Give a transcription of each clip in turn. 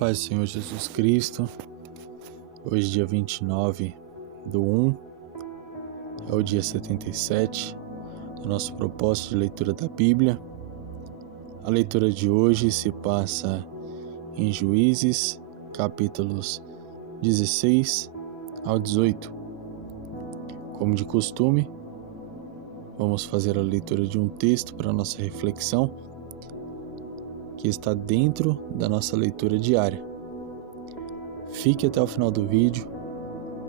Paz do Senhor Jesus Cristo. Hoje, dia 29/1, é o dia 77 do nosso propósito de leitura da Bíblia. A leitura de hoje se passa em Juízes, capítulos 16 ao 18. Como de costume, vamos fazer a leitura de um texto para a nossa reflexão, que está dentro da nossa leitura diária. Fique até o final do vídeo,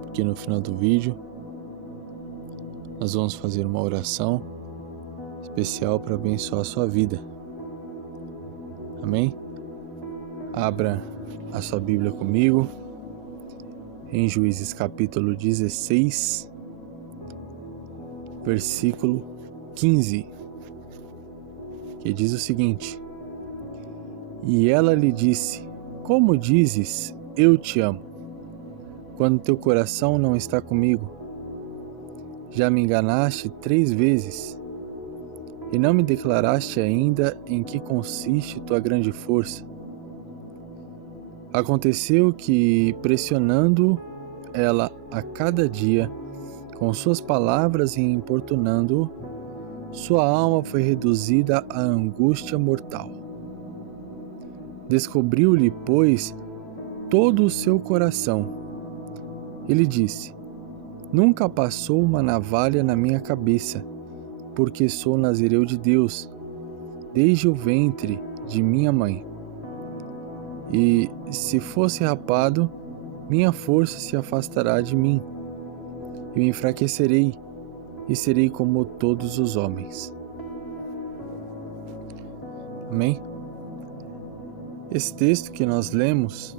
porque no final do vídeo nós vamos fazer uma oração especial para abençoar a sua vida. Amém? Abra a sua Bíblia comigo em Juízes capítulo 16, versículo 15, que diz o seguinte: E ela lhe disse: Como dizes, eu te amo, quando teu coração não está comigo? Já me enganaste 3 vezes, e não me declaraste ainda em que consiste tua grande força. Aconteceu que, pressionando ela a cada dia, com suas palavras e importunando-o, sua alma foi reduzida à angústia mortal. Descobriu-lhe, pois, todo o seu coração. Ele disse: Nunca passou uma navalha na minha cabeça, porque sou nazireu de Deus, desde o ventre de minha mãe. E, se fosse rapado, minha força se afastará de mim. Eu me enfraquecerei e serei como todos os homens. Amém? Esse texto que nós lemos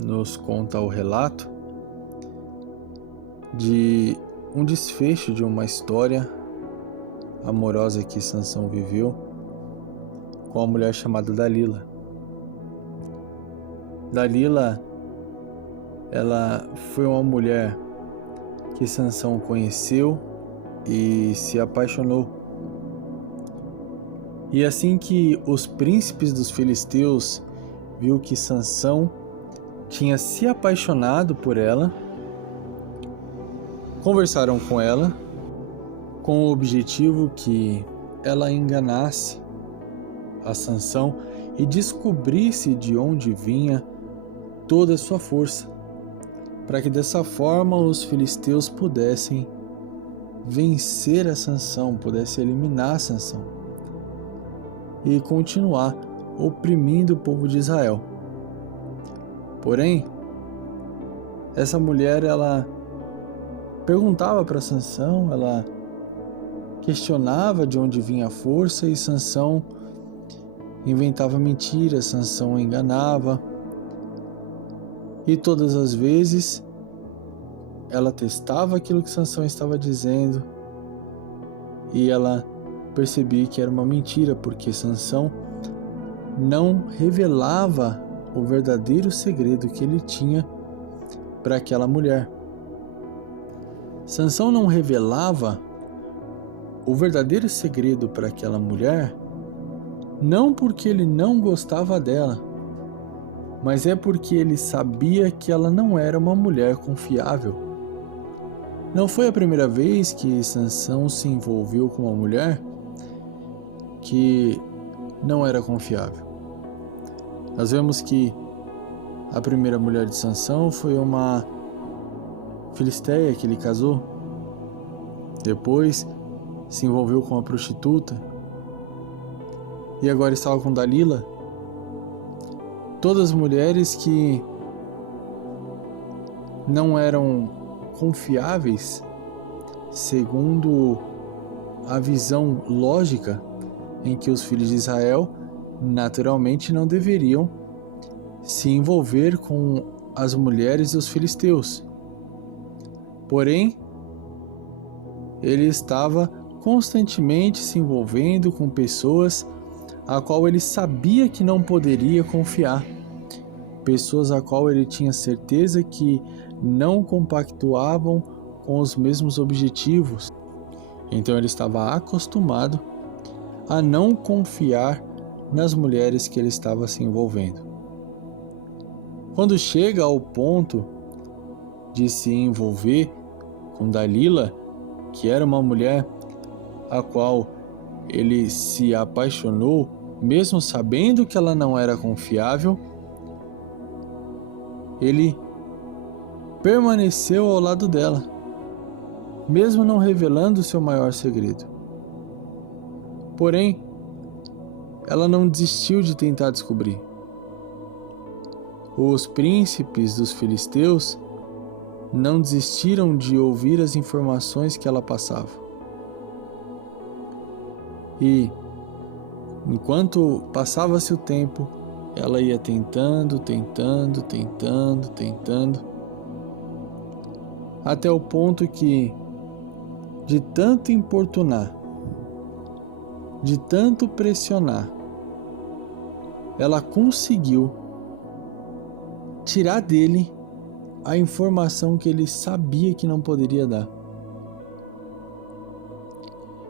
nos conta o relato de um desfecho de uma história amorosa que Sansão viveu com uma mulher chamada Dalila. Dalila, ela foi uma mulher que Sansão conheceu e se apaixonou. E assim que os príncipes dos filisteus viu que Sansão tinha se apaixonado por ela, conversaram com ela com o objetivo que ela enganasse a Sansão e descobrisse de onde vinha toda a sua força, para que dessa forma os filisteus pudessem vencer a Sansão, pudessem eliminar a Sansão e continuar oprimindo o povo de Israel. Porém, essa mulher, ela perguntava para Sansão, ela questionava de onde vinha a força, e Sansão inventava mentiras, Sansão enganava. E todas as vezes ela testava aquilo que Sansão estava dizendo e ela percebia que era uma mentira, porque Sansão não revelava o verdadeiro segredo que ele tinha para aquela mulher. Sansão não revelava o verdadeiro segredo para aquela mulher, não porque ele não gostava dela, mas é porque ele sabia que ela não era uma mulher confiável. Não foi a primeira vez que Sansão se envolveu com uma mulher que não era confiável. Nós vemos que a primeira mulher de Sansão foi uma filisteia que ele casou. Depois se envolveu com uma prostituta. E agora estava com Dalila. Todas mulheres que não eram confiáveis segundo a visão lógica em que os filhos de Israel naturalmente não deveriam se envolver com as mulheres dos filisteus. Porém, ele estava constantemente se envolvendo com pessoas a qual ele sabia que não poderia confiar, pessoas a qual ele tinha certeza que não compactuavam com os mesmos objetivos. Então ele estava acostumado a não confiar nas mulheres que ele estava se envolvendo. Quando chega ao ponto de se envolver com Dalila, que era uma mulher a qual ele se apaixonou, mesmo sabendo que ela não era confiável, ele permaneceu ao lado dela, mesmo não revelando seu maior segredo. Porém, ela não desistiu de tentar descobrir. Os príncipes dos filisteus não desistiram de ouvir as informações que ela passava. E, enquanto passava-se o tempo, ela ia tentando, até o ponto que, de tanto importunar, de tanto pressionar, ela conseguiu tirar dele a informação que ele sabia que não poderia dar.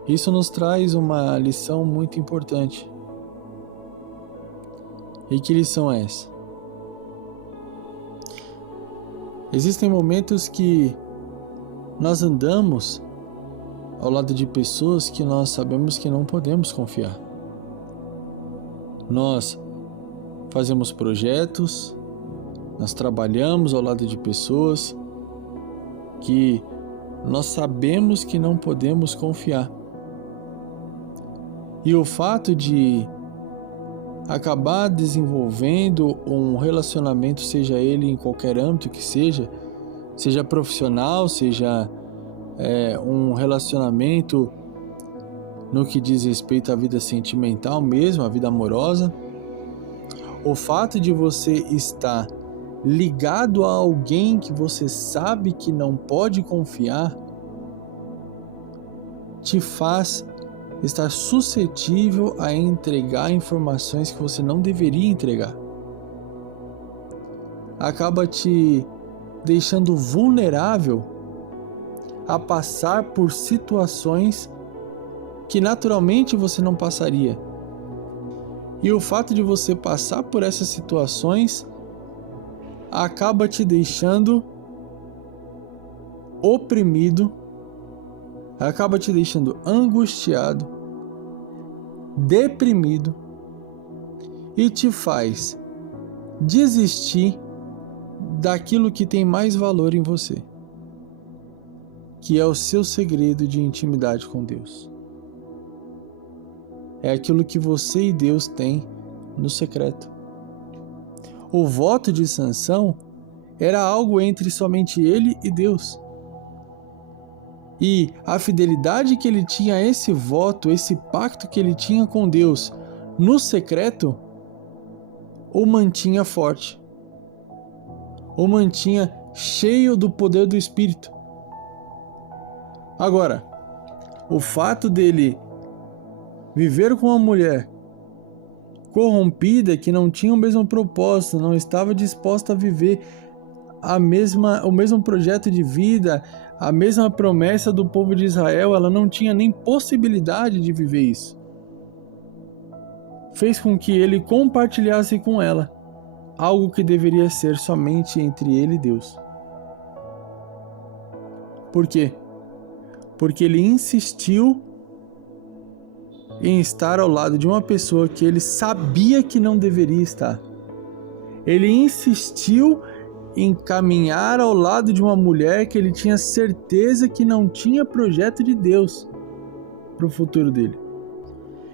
Isso nos traz uma lição muito importante. E que lição é essa? Existem momentos que nós andamos ao lado de pessoas que nós sabemos que não podemos confiar. Nós fazemos projetos, nós trabalhamos ao lado de pessoas que nós sabemos que não podemos confiar. E o fato de acabar desenvolvendo um relacionamento, seja ele em qualquer âmbito que seja profissional, seja um relacionamento no que diz respeito à vida sentimental mesmo, à vida amorosa, o fato de você estar ligado a alguém que você sabe que não pode confiar, te faz estar suscetível a entregar informações que você não deveria entregar. Acaba te deixando vulnerável a passar por situações que naturalmente você não passaria. E o fato de você passar por essas situações acaba te deixando oprimido, acaba te deixando angustiado, deprimido e te faz desistir daquilo que tem mais valor em você, que é o seu segredo de intimidade com Deus. É aquilo que você e Deus têm no secreto. O voto de Sansão era algo entre somente ele e Deus. E a fidelidade que ele tinha a esse voto, esse pacto que ele tinha com Deus no secreto, o mantinha forte, o mantinha cheio do poder do Espírito. Agora, o fato dele viver com uma mulher corrompida, que não tinha o mesmo propósito, não estava disposta a viver o mesmo projeto de vida, a mesma promessa do povo de Israel, ela não tinha nem possibilidade de viver isso. Fez com que ele compartilhasse com ela algo que deveria ser somente entre ele e Deus. Por quê? Porque ele insistiu em estar ao lado de uma pessoa que ele sabia que não deveria estar. Ele insistiu em caminhar ao lado de uma mulher que ele tinha certeza que não tinha projeto de Deus para o futuro dele.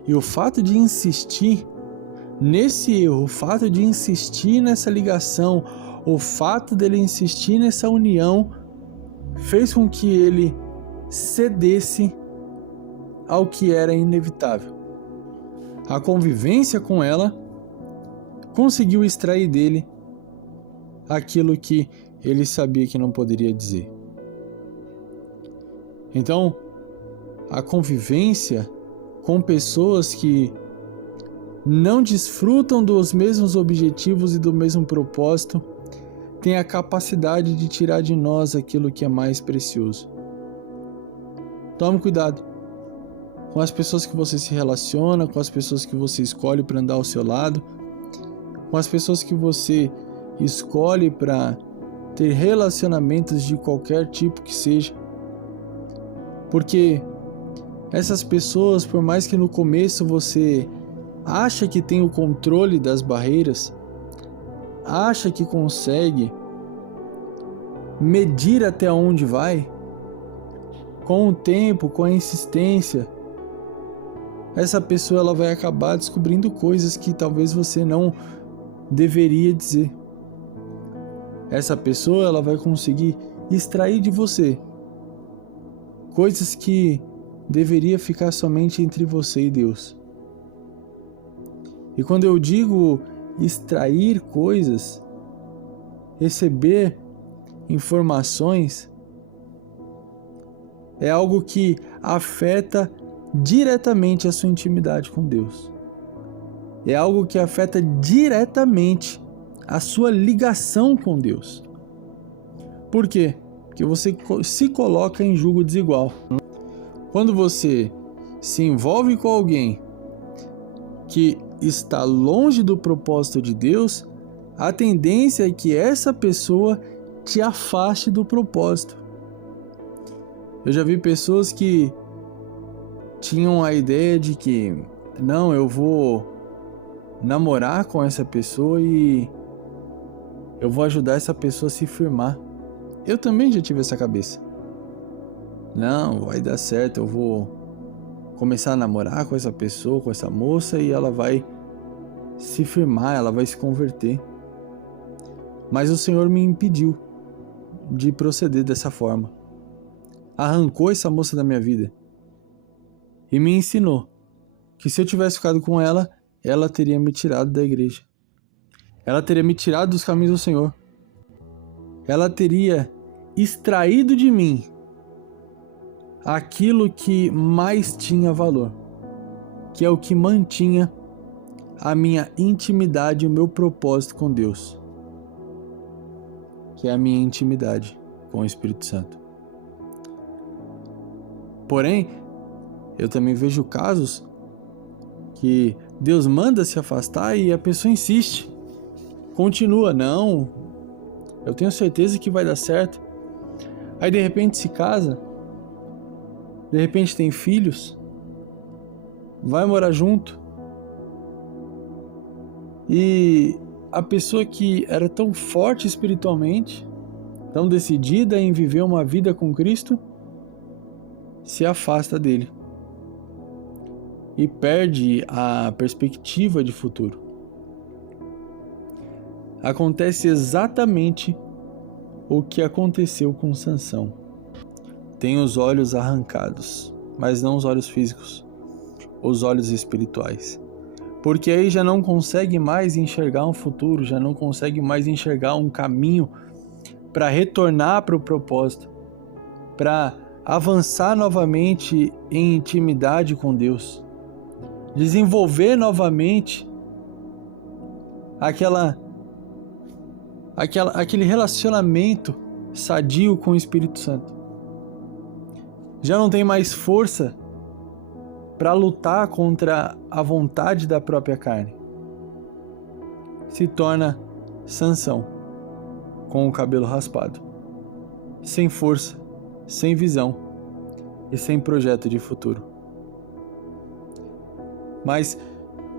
E o fato de insistir nesse erro, o fato de insistir nessa ligação, o fato dele insistir nessa união, fez com que ele cedesse ao que era inevitável. A convivência com ela conseguiu extrair dele aquilo que ele sabia que não poderia dizer. Então, a convivência com pessoas que não desfrutam dos mesmos objetivos e do mesmo propósito tem a capacidade de tirar de nós aquilo que é mais precioso. Tome cuidado com as pessoas que você se relaciona, com as pessoas que você escolhe para andar ao seu lado, com as pessoas que você escolhe para ter relacionamentos de qualquer tipo que seja. Porque essas pessoas, por mais que no começo você acha que tem o controle das barreiras, acha que consegue medir até onde vai, com o tempo, com a insistência, essa pessoa ela vai acabar descobrindo coisas que talvez você não deveria dizer. Essa pessoa ela vai conseguir extrair de você coisas que deveria ficar somente entre você e Deus. E quando eu digo extrair coisas, receber informações, é algo que afeta diretamente a sua intimidade com Deus. É algo que afeta diretamente a sua ligação com Deus. Por quê? Porque você se coloca em julgo desigual. Quando você se envolve com alguém que está longe do propósito de Deus, a tendência é que essa pessoa te afaste do propósito. Eu já vi pessoas que tinham a ideia de que, não, eu vou namorar com essa pessoa e eu vou ajudar essa pessoa a se firmar. Eu também já tive essa cabeça. Não, vai dar certo, eu vou começar a namorar com essa pessoa, com essa moça, e ela vai se firmar, ela vai se converter. Mas o Senhor me impediu de proceder dessa forma. Arrancou essa moça da minha vida e me ensinou que se eu tivesse ficado com ela, ela teria me tirado da igreja. Ela teria me tirado dos caminhos do Senhor. Ela teria extraído de mim aquilo que mais tinha valor, que é o que mantinha a minha intimidade e o meu propósito com Deus, que é a minha intimidade com o Espírito Santo. Porém, eu também vejo casos que Deus manda se afastar e a pessoa insiste, continua, não, eu tenho certeza que vai dar certo. Aí de repente se casa, de repente tem filhos, vai morar junto, e a pessoa que era tão forte espiritualmente, tão decidida em viver uma vida com Cristo, se afasta dele e perde a perspectiva de futuro. Acontece exatamente o que aconteceu com Sansão. Tem os olhos arrancados, mas não os olhos físicos, os olhos espirituais. Porque aí já não consegue mais enxergar um futuro, já não consegue mais enxergar um caminho para retornar para o propósito, para avançar novamente em intimidade com Deus, desenvolver novamente aquele relacionamento sadio com o Espírito Santo. Já não tem mais força para lutar contra a vontade da própria carne. Se torna Sansão, com o cabelo raspado, sem força, sem visão e sem projeto de futuro. Mas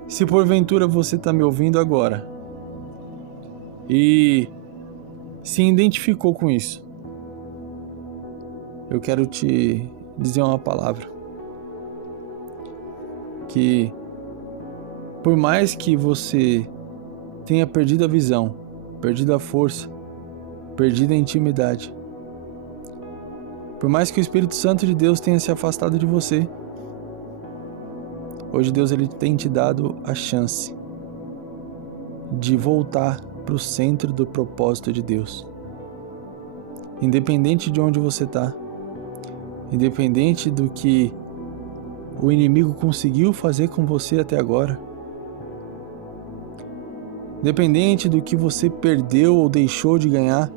se porventura você está me ouvindo agora e se identificou com isso, eu quero te dizer uma palavra. Que por mais que você tenha perdido a visão, perdido a força, perdido a intimidade, por mais que o Espírito Santo de Deus tenha se afastado de você, hoje Deus ele tem te dado a chance de voltar para o centro do propósito de Deus. Independente de onde você está, independente do que o inimigo conseguiu fazer com você até agora, independente do que você perdeu ou deixou de ganhar,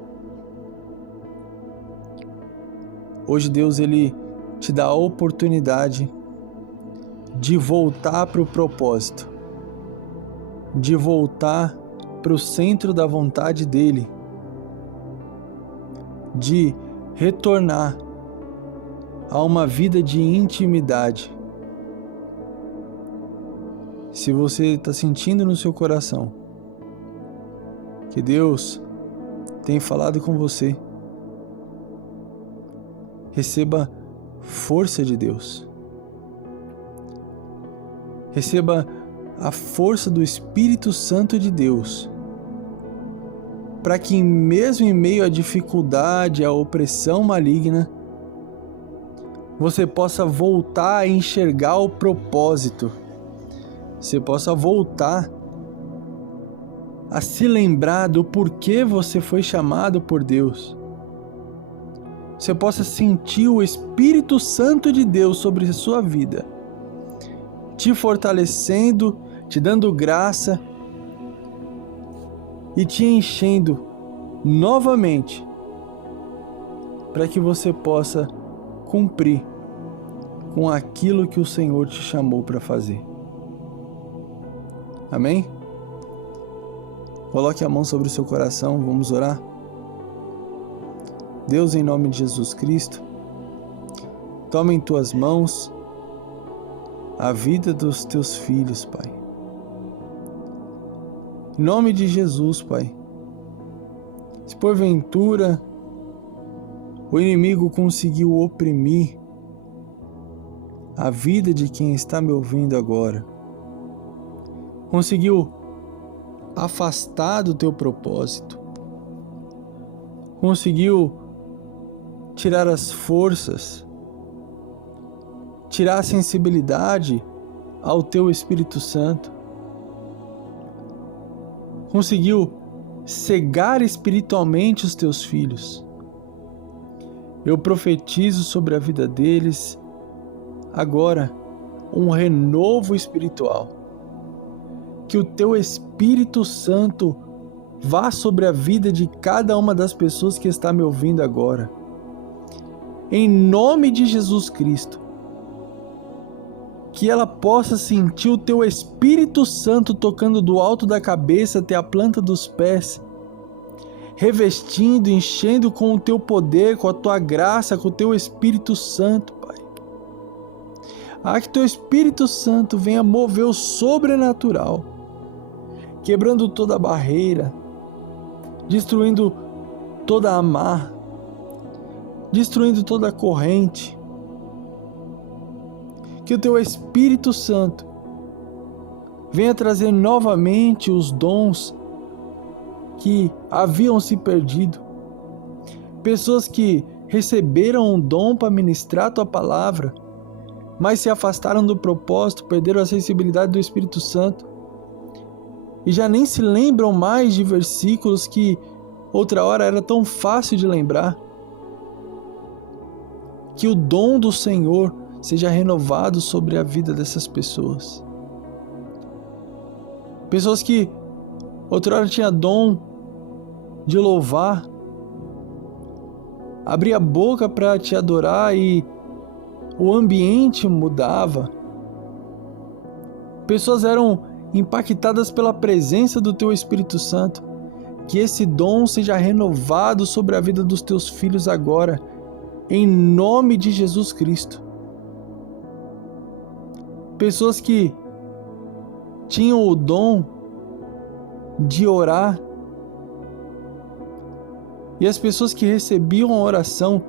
hoje Deus ele te dá a oportunidade de voltar para o propósito, de voltar para o centro da vontade dele, de retornar a uma vida de intimidade. Se você está sentindo no seu coração que Deus tem falado com você, receba força de Deus. Receba a força do Espírito Santo de Deus, para que mesmo em meio à dificuldade, à opressão maligna, você possa voltar a enxergar o propósito. Você possa voltar a se lembrar do porquê você foi chamado por Deus. Você possa sentir o Espírito Santo de Deus sobre a sua vida, te fortalecendo, te dando graça e te enchendo novamente, para que você possa cumprir com aquilo que o Senhor te chamou para fazer. Amém? Coloque a mão sobre o seu coração, vamos orar. Deus, em nome de Jesus Cristo, toma em tuas mãos a vida dos teus filhos, Pai. Em nome de Jesus, Pai, se porventura o inimigo conseguiu oprimir a vida de quem está me ouvindo agora, conseguiu afastar do teu propósito, conseguiu tirar as forças, tirar a sensibilidade ao teu Espírito Santo, conseguiu cegar espiritualmente os teus filhos. Eu profetizo sobre a vida deles agora um renovo espiritual. Que o teu Espírito Santo vá sobre a vida de cada uma das pessoas que está me ouvindo agora. Em nome de Jesus Cristo. Que ela possa sentir o teu Espírito Santo tocando do alto da cabeça até a planta dos pés, revestindo, enchendo com o teu poder, com a tua graça, com o teu Espírito Santo, Pai. Que teu Espírito Santo venha mover o sobrenatural, quebrando toda a barreira, destruindo toda a amarra, destruindo toda a corrente. Que o teu Espírito Santo venha trazer novamente os dons que haviam se perdido. Pessoas que receberam um dom para ministrar a tua palavra, mas se afastaram do propósito, perderam a sensibilidade do Espírito Santo e já nem se lembram mais de versículos que outra hora era tão fácil de lembrar. Que o dom do Senhor seja renovado sobre a vida dessas pessoas. Pessoas que outrora tinha dom de louvar, abria a boca para te adorar e o ambiente mudava. Pessoas eram impactadas pela presença do teu Espírito Santo. Que esse dom seja renovado sobre a vida dos teus filhos agora, em nome de Jesus Cristo. Pessoas que tinham o dom de orar, e as pessoas que recebiam a oração,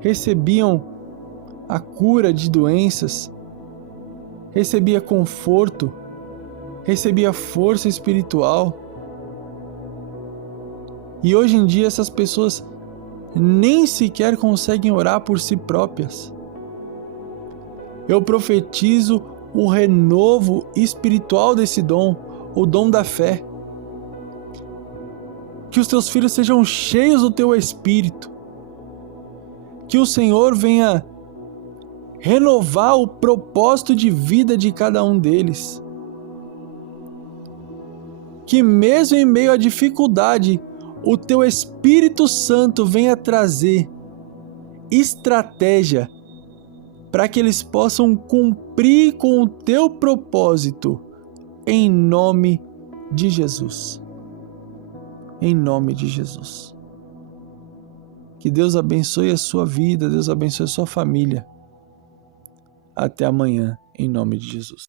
recebiam a cura de doenças, recebia conforto, recebia força espiritual. E hoje em dia essas pessoas nem sequer conseguem orar por si próprias. Eu profetizo o renovo espiritual desse dom, o dom da fé. Que os teus filhos sejam cheios do teu Espírito. Que o Senhor venha renovar o propósito de vida de cada um deles. Que mesmo em meio à dificuldade, o teu Espírito Santo venha trazer estratégia para que eles possam cumprir com o teu propósito, em nome de Jesus. em nome de Jesus. Que Deus abençoe a sua vida, Deus abençoe a sua família. Até amanhã, em nome de Jesus.